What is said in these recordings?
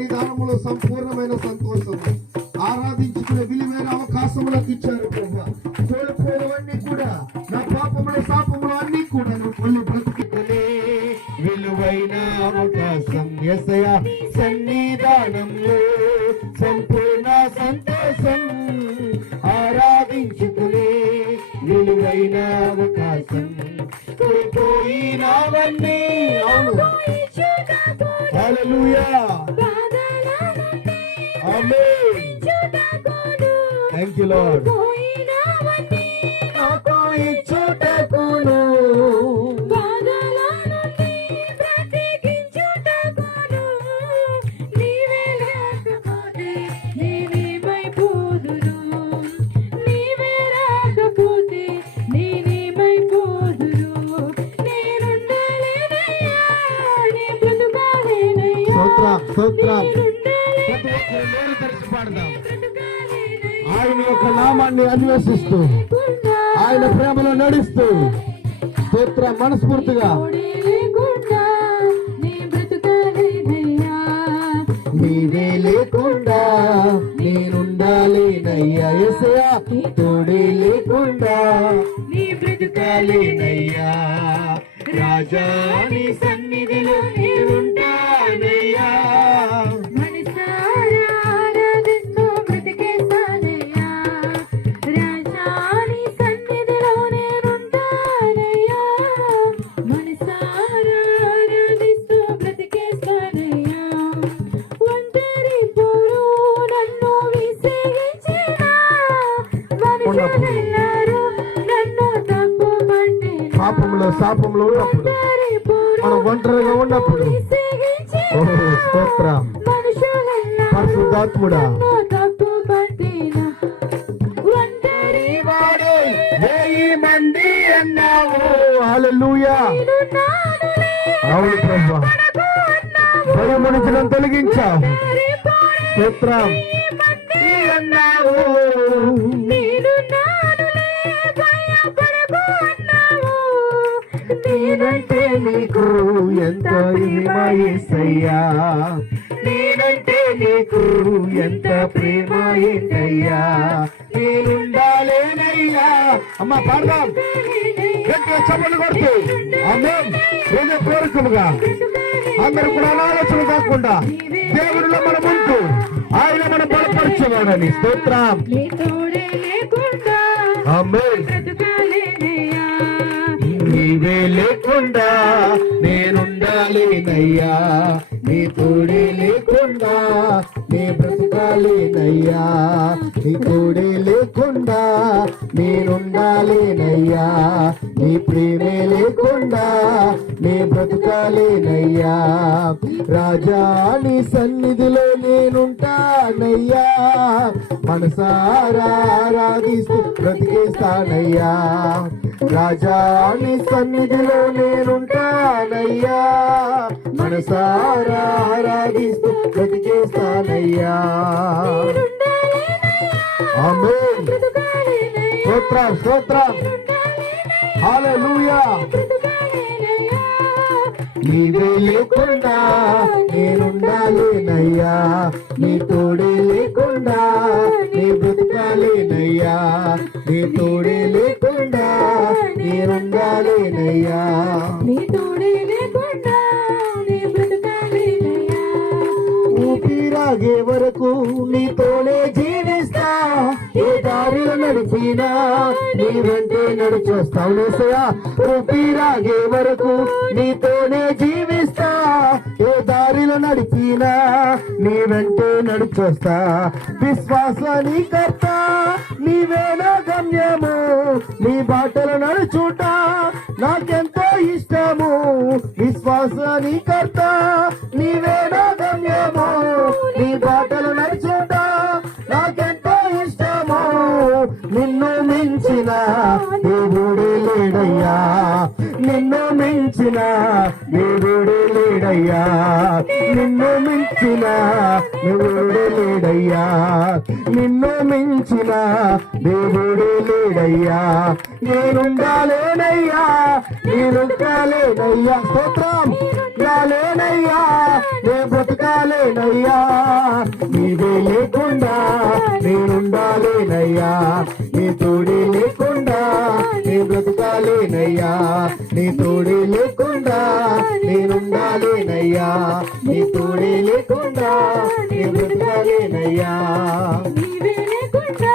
సన్నిధానంలో సంపూర్ణమైన సంతోషం, ఆరాధించుకునే విలువైన అవకాశములకు ఇచ్చారు ప్రభా. కోల్పోయినవన్నీ కూడా, నా పాపములు శాపములు అన్ని కూడా నువ్వు మళ్ళీ బ్రతుకుతలే విలువైన అవకాశం యేసయ్యా సన్నిధానంలో సంపూర్ణ సంతోషం, ఆరాధించుకునే విలువైన అవకాశం. కోల్పోయినవన్నీ అవును. హల్లెలూయా ఆమేన్. Thank you Lord. నాకు ఇచ్చుటకును ఆయన యొక్క నామాన్ని అన్వేషిస్తూ ఆయన ప్రేమలో నడుస్తూ స్తోత్ర మనస్ఫూర్తిగా నీవే లేకుండా నేనుండాలేనయ్యా యేసయ్యా, తోడే లేకుండా నీ బ్రతుకాలేనయ్యా, రాజా నీ సన్నిధిలో నేనుంటానయ్యా. శాపంలో ఉన్నప్పుడు, మనం ఒంటరిగా ఉన్నప్పుడు, స్తోత్రం పరిశుద్ధాత్ముడా, మంది అన్నావు. హల్లెలూయా. అవును ప్రభా, భయం నుంచి నన్ను తొలగించావు. స్తోత్రం అన్నావు. నేనంటే నీకు ఎంత ప్రేమ యేసయ్యా, నేనంటే నీకు ఎంత ప్రేమ యేసయ్యా, నేనుండాలేనయ్యా. అమ్మ పాడదాం చప్పట్లు కొడుతూ ఆమేన్. హృదయపూర్వకముగా అందరూ కూడా ఆలోచన కాకుండా దేవుడిలో మనం ఉంటూ ఆయన మనం బలపరచేవాడని స్తోత్రం. ఆమేన్. నీవే లేకుండా నేనుండాలేనయ్యా, నీ తోడే లేకుండా నీ బ్రతుకాలేనయ్యా, నీ తోడే లేకుండా నేనుండాలేనయ్యా, నీ ప్రేమే లేకుండా నీ బ్రతుకాలేనయ్యా, రాజా నీ సన్నిధిలో నేనుంటానయ్యా, మనసారా ఆరాధిస్తూ బ్రతికేస్తానయ్యా, రాజా నీ సన్నిధిలో నేనుంటానయ్యా, మనసారా ఆరాధిస్తూ బ్రతికేస్తానయ్యా. ఆమేన్. స్తోత్రం స్తోత్రం. హల్లెలూయా. నీవే లేకుండా నేనుండాలేనయ్యా, నీ తోడే లేకుండా నీ బ్రతుకాలేనయ్యా, నీ తోడే లేకుండా నేనుండాలేనయ్యా, నీ తోడే లేకుండా నీ బ్రతుకాలేనయ్యా. ఊపిరాగే వరకు నీతోనే జీవిస్తా, ఏ దారిలో నడిచినా నీ వెంటే నడిచొస్తావు యేసయ్యా. ఊపిరాగే వరకు నీతోనే జీవిస్తా, ఏ దారిలో నడిచినా నీ వెంటే నడిచొస్తా, విశ్వాసాన్ని కర్త నీవే నా గమ్యము, నీ బాటలు నడుచుట నాకెంతో ఇష్టము, విశ్వాసాన్ని కర్త నీవే నా గమ్యము, నీ బాటలు నడుచుట నాకెంతో ఇష్టము, నిన్ను మించిన దేవుడే లేడయ్యా, నిన్ను మించిన దేవుడే లేడయ్యా, నిన్ను మించిన దేవుడే లేడయ్యా, నిన్ను మించిన దేవుడే లేడయ్యా. నేనుండాలేనయ్యా, నేనుండాలేనయ్యా, స్తోత్రం లేనయ్యా, నే బ్రతకాలేనయ్యా. నీవే లేకుండా నేనుండాలేనయ్యా, నీ తోడే లేకుండా నే బ్రతకాలేనయ్యా, నీ తోడే లేకుండా నేనుండాలేనయ్యా, నీ తోడే లేకుండా నే బ్రతకాలేనయ్యా. నీవే లేకుండా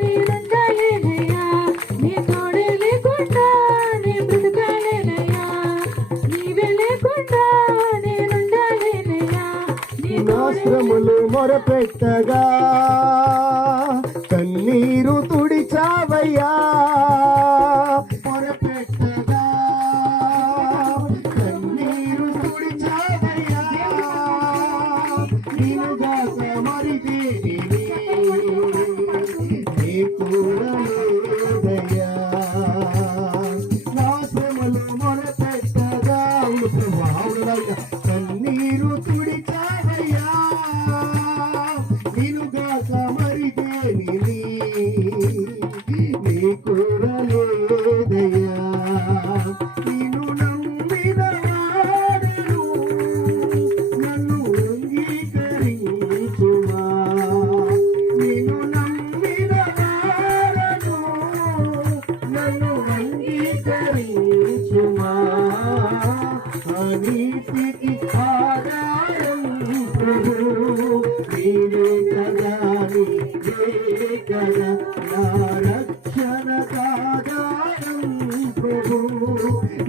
నేనుండాలేనయ్యా, నీ తోడే లేకుండా నే బ్రతకాలేనయ్యా. నీవే లేకుండా నేనుండాలేనయ్యా, నీ నాశ్రములు మొరపెట్టగా కన్నీరు తుడిచావయ్యా, మొరపెట్టగా కన్నీరు తుడిచావయ్యా. నీనుగాక మరిది నీ కూడా లేదయ్యా. నాశ్రములు మొరపెట్టగా కన్నీరు తుడిచావయ్యా, నీనుగాక మరిదే నీ కూడా లేదయ్యా. నిన్ను నమ్మిన వాడను నన్ను అంగీకరించుమా, నిన్ను నమ్మిన వాడను నన్ను అంగీకరించుమా. నీతికి ఆధారం ప్రభు నీవే కదా, నీవే కదా నా రక్షణకు ఆధారం ప్రభు.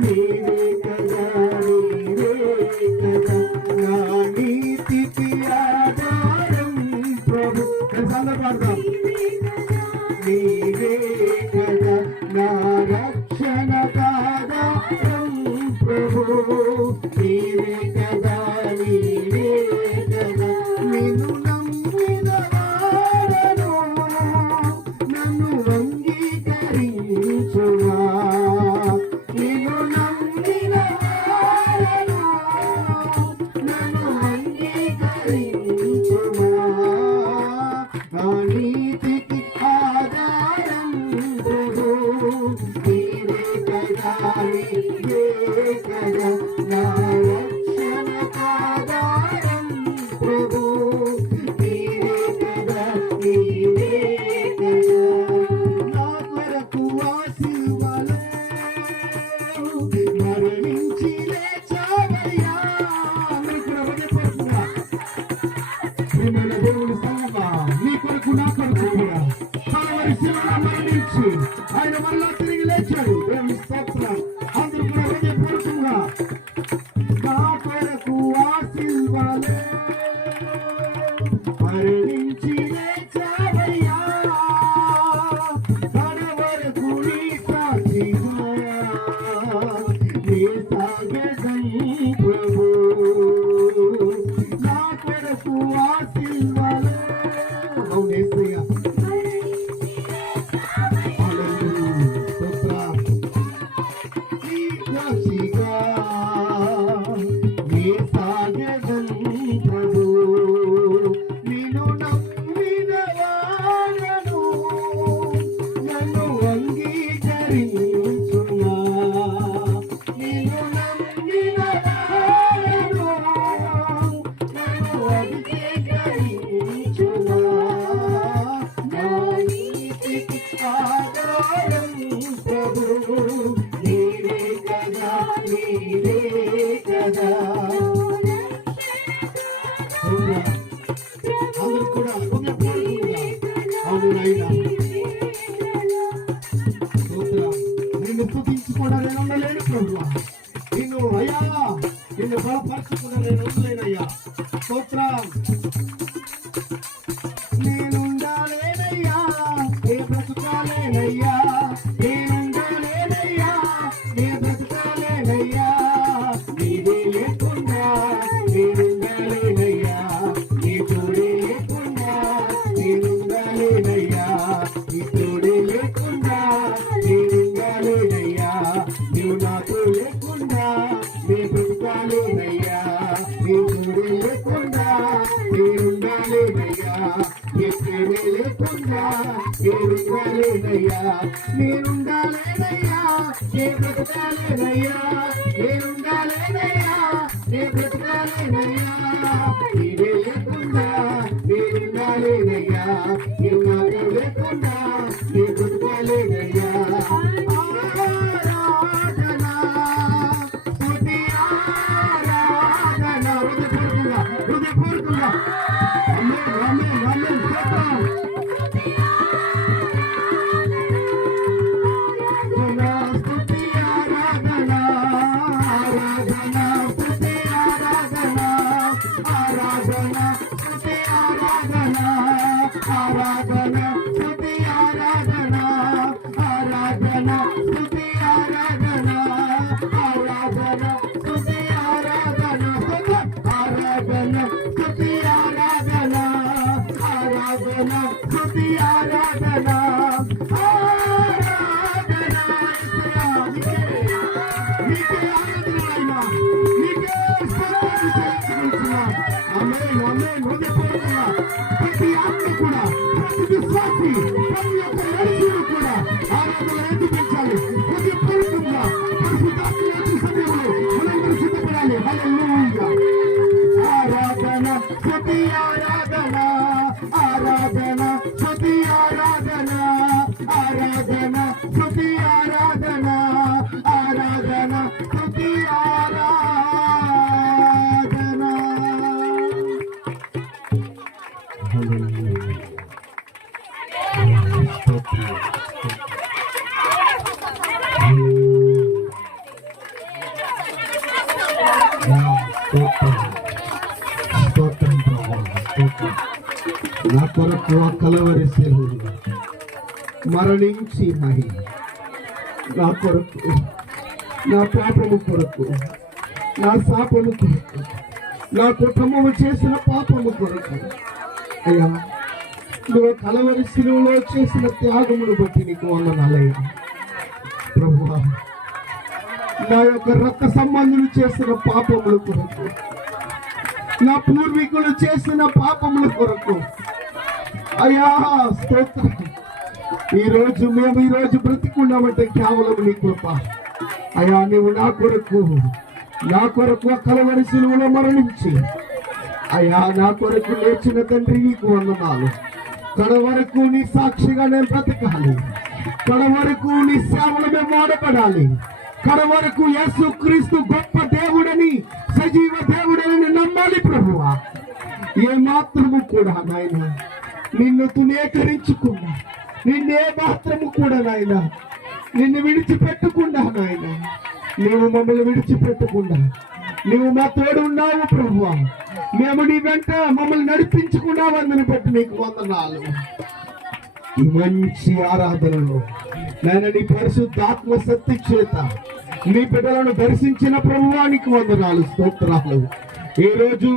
నీవే కదా, నీవే కదా నా నీతికి ఆధారం ప్రభు. పాడదాం. నీవే కదా నా రక్షణకు ఆధారం ప్రభు. నీవే కదా, నీవే కదా నిన్ను నమ్మిన వాడను నన్ను అంగీకరించుమా, నిన్ను నమ్మిన వాడను నన్ను అంగీకరించుమా. నా నీతికి ఆధారం ప్రభు. నీవే కదా, నీవే కదా నా రక్షణకు ఆధారం ప్రభు. నీవే కదా, నీవే కదా నా కొరకు ఆ సిలువలో మరణించి లేచావయ్యా. ప్రియమైన దేవుని సంగమా, నీ కొరకు నా కొరకు కూడా కలవరి శిలువలో మరణించి ఆయన మళ్ళా తిరిగి లేచాడు. దేవుని స్తోత్రం. అందరూ కూడా హృదయపూర్వకంగా నా కొరకు ఆ సిలువలో మరణించి లేచావయ్యా, కడవరకు నీ సాక్షిగా నీ సాగదం ప్రభు. నా కొరకు ఆ సిలువలో అవునేసయ్యా. నేనుండాలేనయ్యా నేనుండాలేనయ్యా నే బ్రతకాలేనయ్యా నేనుండాలేనయ్యా నే బ్రతకాలేనయ్యా నీవే లేకుండా నేనుండాలేనయ్యా నీవు నాకు లేకుండా నే బ్రతకాలేనయ్యా ఆరాధన స్తుతి ఆరాధన హృదయపూర్వకంగా ఆమేన్ ఆమేన్ ఆమేన్ స్తోత్రం ప్రతి ఆత్మ కూడా ప్రతి విశ్వాసి ప్రతి ఒక్క మనుషులు కూడా ఆరాధన పెంచాలి హృదయపూర్వకంగా పరిశుద్ధాత్మ సమయంలో మనందరూ సిద్ధపడాలి హల్లెలూయా ఆరాధన స్తుతి ఆరాధన ఆరాధన స్తుతి ఆరాధన ఆరాధన స్తుతి ఆరాధన ఆరాధన స్తుతి ఆరాధన నా కొరకు ఆ కలవరి శిలువలో మరణించి మహిళ నా కొరకు నా పాపము కొరకు నా శాపము కొరకు నా కుటుంబము చేసిన పాపము కొరకు అయ్యా నువ్వు కలవరి శిలువలో చేసిన త్యాగమును బట్టి నీకు వందనాలయ్యా ప్రభువా నా యొక్క రక్త సంబంధులు చేసిన పాపముల కొరకు నా పూర్వీకులు చేసిన పాపముల కొరకు అయ్యా స్తోత్రం మేము ఈ రోజు బ్రతికున్నామంటే కేవలం నీ కృప అయ్యా నువ్వు నా కొరకు కలవరి శిలువలో మరణించి అయ్యా నా కొరకు లేచిన తండ్రి నీకు వందనాలు కడ వరకు నీ సాక్షిగా నేను బ్రతకాలి కడ వరకు నీ సేవలు మేము వాడబడాలి కడ వరకు యేసు క్రీస్తు గొప్ప దేవుడని సజీవ దేవుడని నమ్మాలి ప్రభువా ఏ మాత్రము కూడా నాయన నిన్ను తునేకరించకుండా నిన్నే మాత్రము కూడా నాయన నిన్ను విడిచిపెట్టకుండా నాయన నీవు మమ్మల్ని విడిచిపెట్టకుండా నీవు మా తోడు ఉన్నావు ప్రభువా మేము నీ వెంట మమ్మల్ని నడిపించుకున్నావని బట్టి నీకు వందనాలు ఈ మంచి ఆరాధనలో నేను నీ పరిశుద్ధాత్మ శక్తి చేత నీ బిడ్డలను దర్శించిన ప్రభువానికి వందనాలు స్తోత్రాలు ఈ రోజు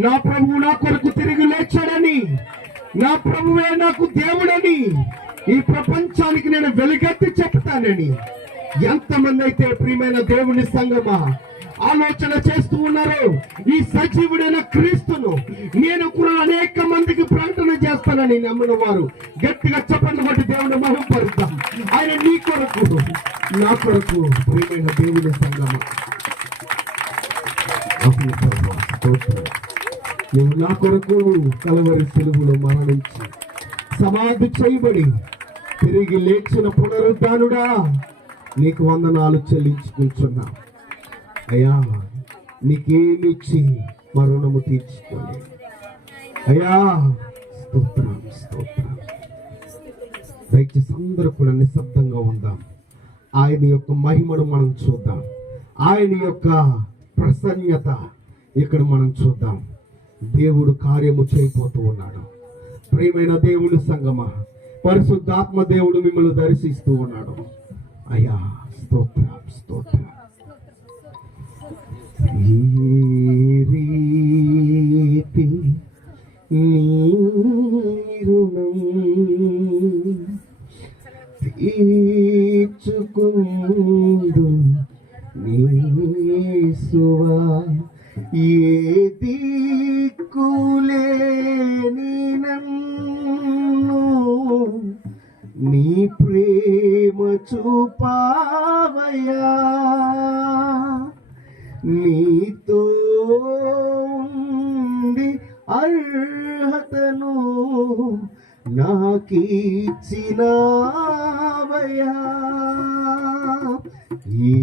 నా ప్రభువు నా కొరకు తిరిగి లేచాడని నా ప్రభువే నాకు దేవుడని ఈ ప్రపంచానికి నేను వెలుగెత్తి చెప్తానని ఎంతమంది అయితే ప్రియమైన దేవుని సంగమా ఆలోచన చేస్తూ ఉన్నారు ఈ సజీవుడైన క్రీస్తును నేను కూడా అనేక మందికి ప్రకటన చేస్తానని నమ్మిన వారు గట్టిగా చెప్పండి బట్టి దేవుని మహిమపరుద్దాం ఆయన నీ కొరకు నా కొరకు ప్రియమైన దేవుని సంగమా నువ్వు నా కొరకు కలవరి సిలువలో మరణించి సమాధి చేయబడి తిరిగి లేచిన పునరుద్ధానుడా నీకు వందనాలు చెల్లించుకుంటున్నా అయ్యా నీకేమిచ్చి మరణము తీర్చుకోలేదు అయ్యా స్తోత్రం స్తోత్రం దయచేసి అందరూ కూడా నిశ్శబ్దంగా ఉందాం ఆయన యొక్క మహిమను మనం చూద్దాం ఆయన యొక్క ప్రసన్నత ఇక్కడ మనం చూద్దాం దేవుడు కార్యము చేయబోతూ ఉన్నాడు ప్రియమైన దేవుని సంగమా పరిశుద్ధాత్మ దేవుడు మిమ్మల్ని దర్శిస్తూ ఉన్నాడు అయ్యా స్తోత్రం స్తోత్రం ఈ రీతి రుణం తీర్చుకుందు నీసువా ఏ దిక్కులేని నన్ను అర్హతను నాకిచ్చినావయ్యా. ఈ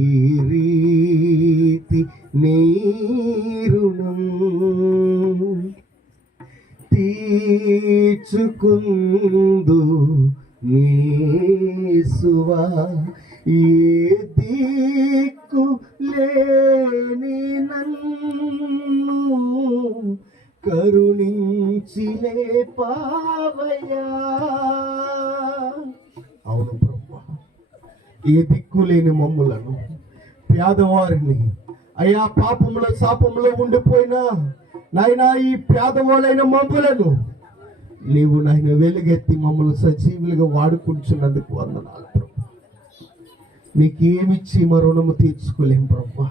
రీతి నీ రుణం తీర్చుకుందు యేసువా. ఏ దిక్కు లేని నన్ను కరుణించి లేపావయ్యా. అవును ప్రభువా, ఏ దిక్కు లేని మమ్ములను, పేదవారిని అయ్యా, పాపములో శాపములో ఉండిపోయినా నాయనా ఈ పేదవాళ్ళైన మమ్ములను నీవు నాయన వెలుగెత్తి మమ్మల్ని సజీవులుగా వాడుకుంటున్నందుకు వందనాలు ప్రభు. నీకేమిచ్చి మా రుణము తీర్చుకోలేం ప్రభు.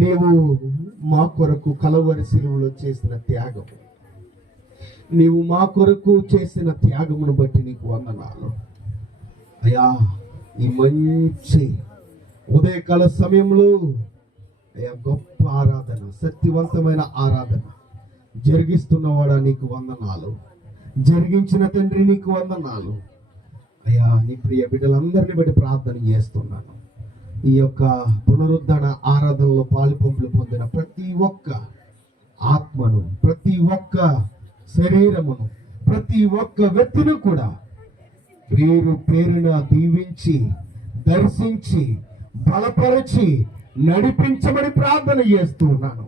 నీవు మా కొరకు కలవరి శిలువలో చేసిన త్యాగము, నీవు మా కొరకు చేసిన త్యాగమును బట్టి నీకు వందనాలు అయ్యా. ఈ మంచి ఉదయకాల సమయంలో అయ్యా గొప్ప ఆరాధన, సత్యవంతమైన ఆరాధన జరిగిస్తున్నవాడా నీకు వందనాలు. జరిగించిన తండ్రి నీకు వందనాలు అయ్యా. నీ ప్రియ బిడ్డలందరినీ బట్టి ప్రార్థన చేస్తున్నాను. ఈ యొక్క పునరుద్ధరణ ఆరాధనలో పాలుపంపులు పొందిన ప్రతి ఒక్క ఆత్మను, ప్రతి ఒక్క శరీరమును, ప్రతి ఒక్క వ్యక్తిని కూడా పేరు పేరున దీవించి, దర్శించి, బలపరిచి, నడిపించమని ప్రార్థన చేస్తూ ఉన్నాను.